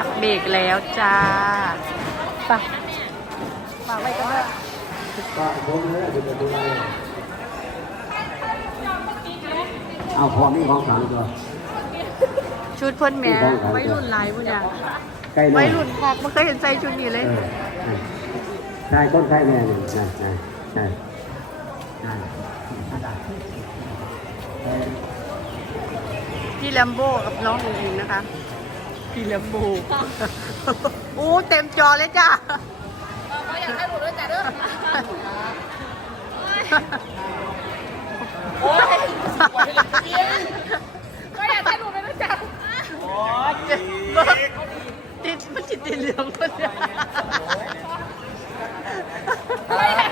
พักเบรกแล้วจ้าไปฝากไว้กันเลยก็ผมเลยดูดูเลยเอาพอมีของฝังตัวชุดเพ่นแหม่ไว้รุ่นหลายพุ่นอย่างใกล้ไว้รุ่นคักไม่เคยเห็นใส่ชุดนี้เลยเออใช่ก้นไข่แม่เนี่ยใช่ใช่ใช่ใช่พี่แลมโบ้กับน้องอุ๋งอิงนะคะ พี่แลมโบ้โอ้เต็มจอเลยจ้าก็อยากให้หนูด้วยจ้ะเด้อโอ้ยก็อยากให้หนูด้วยจ้ะติดมันติดติดเหลืองคนเดียว ก็อยาก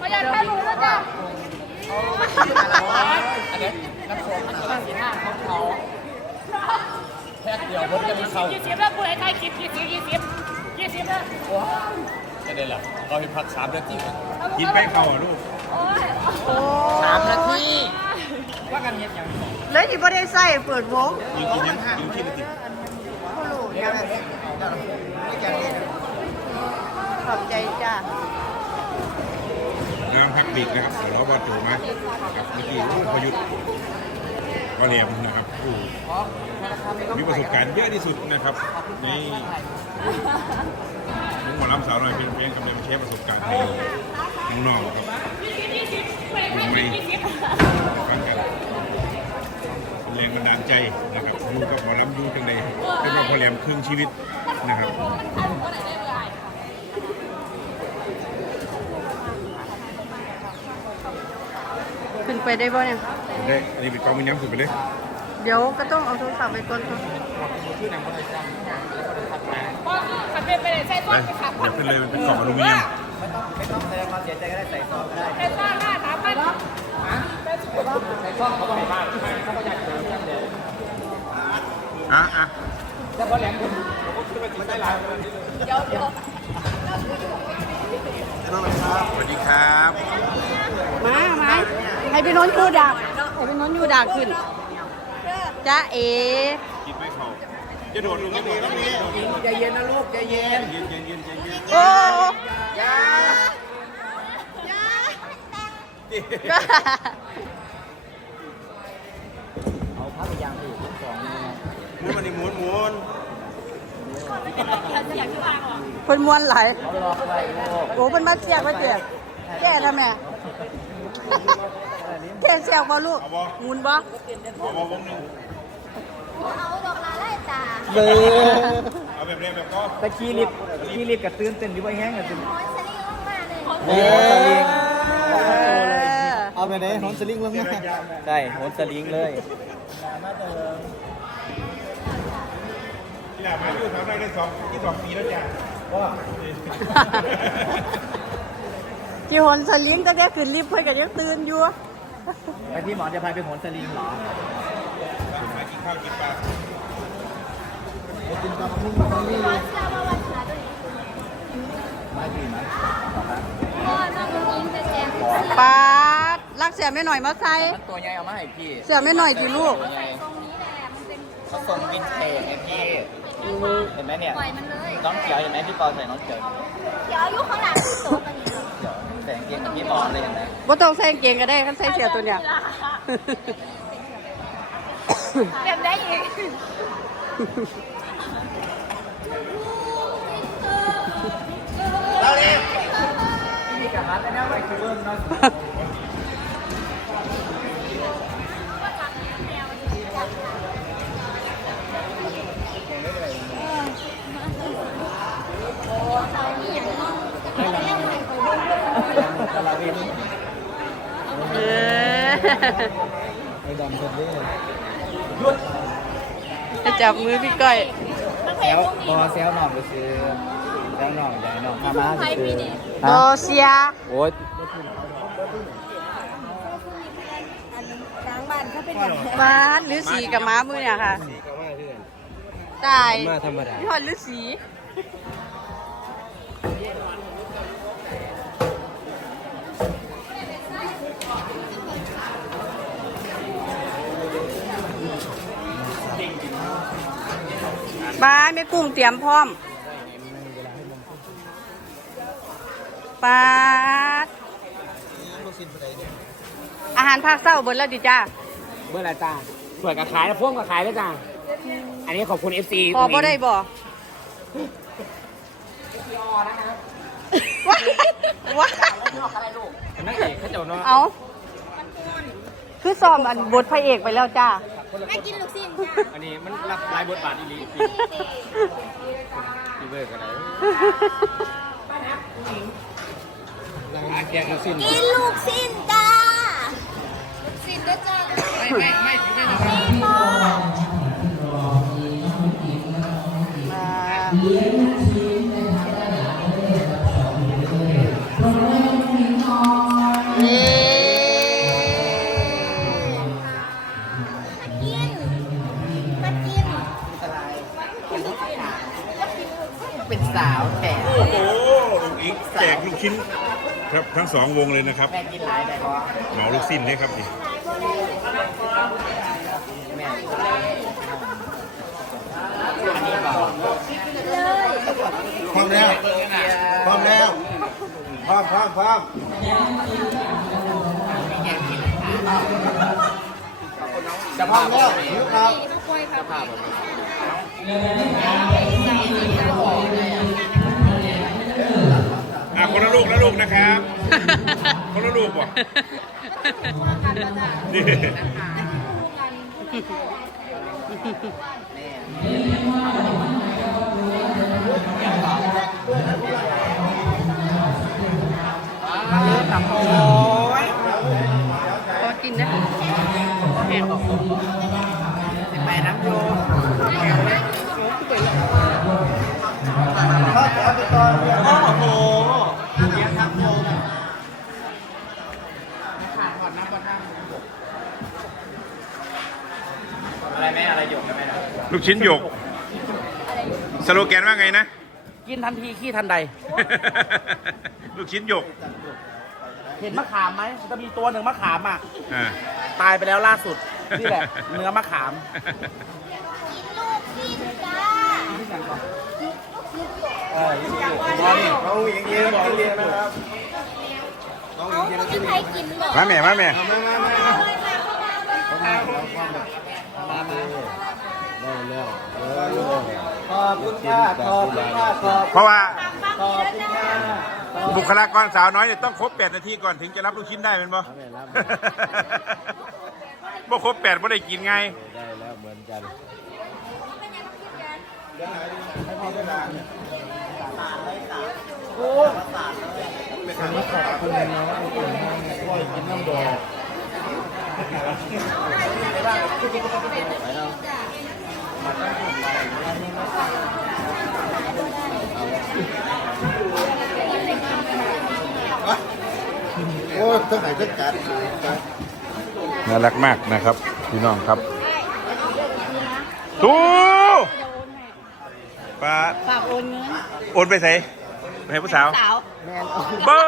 ก็อยากให้หนูด้วยจ้ะ แพ็คเดียวรถจะมีเข้า ยี่สิบแล้วกูให้ใครคิดยี่สิบยี่สิบยี่สิบแล้ว จะได้หรอเราให้พักสามนาทีกันกินไปเข่าอะลูกโอ้ยโอ้สามนาทีว่ากันเฮ็ดยังเลยที่ไม่ได้ใส่เปิดวงกินกินยังกินที่นาทีพ่อลูกนะขอบใจจ้าน้ำพักปีกนะครับเดี๋ยวเราบอลโจมากับเมื่อกี้พยุทธ์วาเลียมนะครับผู้มีประสบการณ์เยอะที่สุดนะครับในมุ้ง หมอลำสาวหน่อยเพียงเพียงกำลังแชร์ประสบการณ์ให้น้องๆครับดูไม่ฟังกันเป็นแรงบันดาลใจนะครับอยู่กับหมอลำอยู่จังใดเป็นว่าพอแหลมครึ่งชีวิตนะครับขึ้นไปได้บ่เนี่ยได้อันนี้เป็นกองมินย้ำสุดไปเลยเดี๋ยวก็ต้องเอาโทรศัพท์ไปก่อนค่ะพ่อคือขับ เป็นไปไหนใช่ไปต้นไปขับเดี๋ยวขึ้นเลยมันเป็นกล่องอลูมิเนียมไม่ต้องแสดงความเสียใจก็ได้ใส่ซองก็ได้ไปซ่าหน้าสามพันใส่ซองเขาก็ไม่มากเขาก็อยากเจอเพื่อนเดียวอะอะแล้วพอแหลมคนผมก็คิดว่าจิตใจร้ายเดี๋ยวเดี๋ยวสวัสดีครับ มามาให้พี่นนท์ยูดักให้พี่นนท์ยูดักขึ้นจ้าเอกินไม่เข่า จะโดดลงจะโดดลงนี่ใจเย็นนะลูกใจเย็นเย็นเย็นเย็นเย็นเย็นโอ้เอาพักอย่างอื่นสองนี่มันนี่หมุนหมุนอยากที่วางหรอเพิ่นมวนไหลายเขารอใครลูกโอ้เพิ่นมาเสียกมาแจกแก่ทำไมแก่เสียกบ่ลูกหมุนบ่เอามาวงหนึ่ง เอาดอกลาไล่ตาเบอร์เอาแบบเรียบแบบก็ตะกี้รีบขี้รีบกับตื่นเต้นหรือว่าแห้งกับตื่นน้อยสลิงลงมาเลยโอ้สลิงเออเอาไปไหนโหนสลิงลงมาใช่โหนสลิงเลยที่หลังมาอยู่ทำได้ได้สองที่สองปีแล้วจ้ะจีหนสลิงตั้งแต่ขึ้นลิฟต์เพิ่นก็ยังตื่นอยู่ไปที่หมอจะพาไปโหนสลิงเหรอมากินข้าวกินปลา ปาดลักเสียไม่หน่อยมาใส่มันตัวใหญ่เอามาให้พี่เสือไม่หน่อยกี่ลูก ตัวใหญ่ตรงนี้แหละ มันเป็นเขาส่งวินเทจไงพี่ เห็นไหมเนี่ย ปล่อยมันเลยน้องเขียวเห็นไหมพี่ปอใส่น้องเขียวเดี๋ยวอายุข้างหลังที่โตกันอยู่เขียวใส่กางเกงกับพี่ปอเลยเห็นไหมบ่ต้องใส่กางเกงก็ได้คันใส่เสียตัวเนี้ยเรียนได้อีก จับมือพี่ก้อย แซวบอแซวหน่องไปซื้อ แซวหน่องใหญ่หน่องมามาไปซื้อโดเซียโอ้ยบ้านหรือสีกับม้ามือเนี่ยค่ะตายมาธรรมดาพี่หอนหรือสีบ้านแม่กุ้งเตรียมพร้อม ปาดอาหารภาคเศร้าเบนแล้วดิจ้าเมื่อไรจ้าสวยกับขายแล้วพ่วงกับขายแล้วจ้าอันนี้ขอบคุณ FC พอบ่ได้บ่ว้ายว้ายนักเอกเขาเจ้าเนาะเอาคือซ้อมอันบทพระเอกไปแล้วจ้าแม่กินลูกชิ้นจ้ะอันนี้มันรับหลายบทบาทอีหลีพี่เบิร์กอะไรอา แกงลูกสิ้นกินลูกชิ้นจ้าลูกชิ้นด้วยจ้าไม่ไม่ไม่ไม่ไม่นี่กินมากินเป็นสาวแต่โอ้โหลูกอีกแจกลูกชิ้น ครับทั้งสองวงเลยนะครับแม่กินหลายแต่ก็เหมาลูกสิ้นเลยครับนี่อันนี้เปล่าพร้อมแล้วพร้อมแล้วพร้อมพร้อมพร้อมจะพร้อมแล้วครับอะ คนละลูกละลูกนะครับ คนละลูกบ่นี่มาเริ่มกับโอ้ยพอกินนะแห้งไปน้ำโยโอ้โหเดี๋ยวครับโยขาดถอดน้ำก่อนน้ำอะไรแม่อะไรหยกนะแม่ ลูกชิ้นหยก สโลแกนว่าไงนะ กินทันทีขี้ทันใด ลูกชิ้นหยกเห็นมะขามไหมมันจะมีตัวหนึ่งมะขามอะ อ่า ตายไปแล้วล่าสุด นี่แหละ เนื้อมะขามลูกชิ้นจ้าเออน้องนี่เขาอย่างนี้น้องเรียนนะครับเอาลูกชิ้นไทยกินเหรอมาแม่มาแม่ ขอบคุณค่ะขอบคุณค่ะขอบเพราะว่าขอบคุณค่ะบุคลากรสาวน้อยเนี่ยต้องครบ 8 นาทีก่อนถึงจะรับลูกชิ้นได้เป็นบ่บ่ครบ8บ่ได้กินไง ได้แล้วเหมือนกันโอ้ย ต้องไหนก็จัดน่ารักมากนะครับ พี่น้องครับตูป้าฝากโอนเงินโอนไปใส่ไปให้ผู้สาวสาวเบ้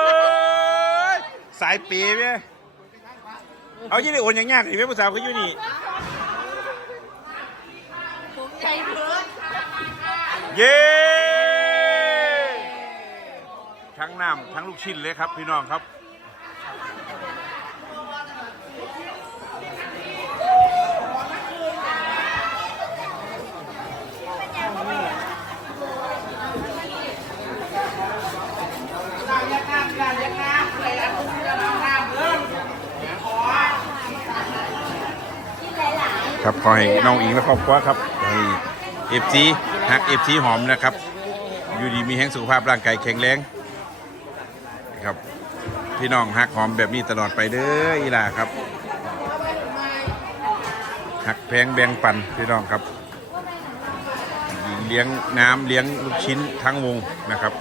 ยสายปีไหมเอายี่ได้โอนอย่างยากหรือไม่ผู้สาวเขาอยู่นี่ ใจเพื่อ เย้ทั้งน้ำทั้งลูกชิ้นเลยครับ พี่น้องครับ ครับขอให้น้องอิงและครอบครัวครับให้เอฟซี ฮักเอฟซีหอมนะครับ อยู่ดีมีแห้งสุขภาพร่างกายแข็งแรงครับ พี่น้องฮักหอมแบบนี้ตลอดไปเด้ออีหล่าครับฮักแพงแบ่งปันพี่น้องครับ เลี้ยงน้ำเลี้ยงลูกชิ้นทั้งวงนะครับ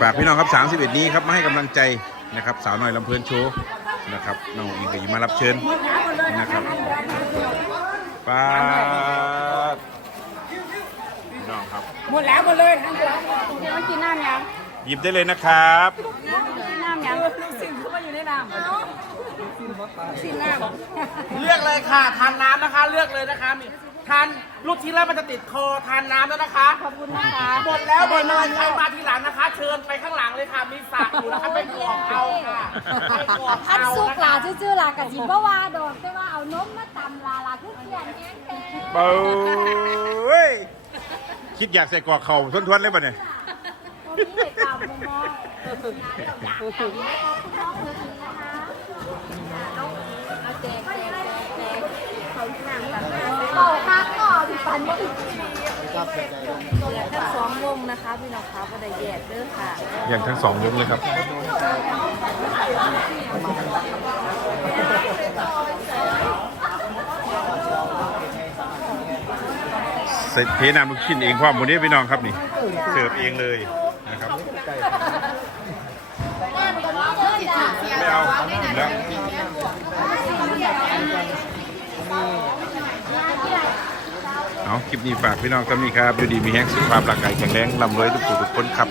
ฝากพี่น้องครับ 31 นี้ครับมาให้กำลังใจนะครับ สาวน้อยลำเพลินโชว์นะครับน้องอิงก็ยิมารับเชิญ นะครับป้าดพี่น้องครับ หมดแล้วหมดเลยทั้งตัวเดี๋ยวมากินน้ำยังหยิบได้เลยนะครับ กินน้ำยังลูกศิษย์เข้ามาอยู่ในน้ำชิ้นหน้าเลือกเลยค่ะ ทานน้ำนะคะ เลือกเลยนะคะมีทานลูกชิ้นแล้วมันจะติดคอทานน้ำแล้วนะคะ ขอบคุณนะคะหมดแล้วหมดเลยใครมาทีหลังนะคะ เชิญไปข้างหลังเลยค่ะ มีสระอยู่นะคะไปกรอกเอาค่ะไป กรอกอันเอาสุกนะหลาคะซื่อๆหลากะจิบ่ว่าดอกแต่ว่าเอานมมาตำลาลาคือเขียนแห้งแท้เบ้ยคิดอยากใส่กรอกเข่าทวนๆเลยป่ะเนี่ยบ่มีให้ตำบ่มองน้องเพิ่นนะคะเอาแจกแจกแจกแจกเป่าคักก่อนปันบ่ อีกทั้งสองวงนะคะพี่น้องคะบ่ได้แยกเด้อค่ะอย่างทั้งสองวงเลยครับใส่เทน้ำลูกชิ้นเองความหมดนี้พี่น้องครับนี่ เสิร์ฟเองเลยนะครับไม่เอาแล้ว เอาคลิปนี้ฝากพี่น้องกันนี่ครับยูดีมีแฮงสุขภาพร่างกายแข็งแรงร่ำรวยทุกผู้ทุกคนครับ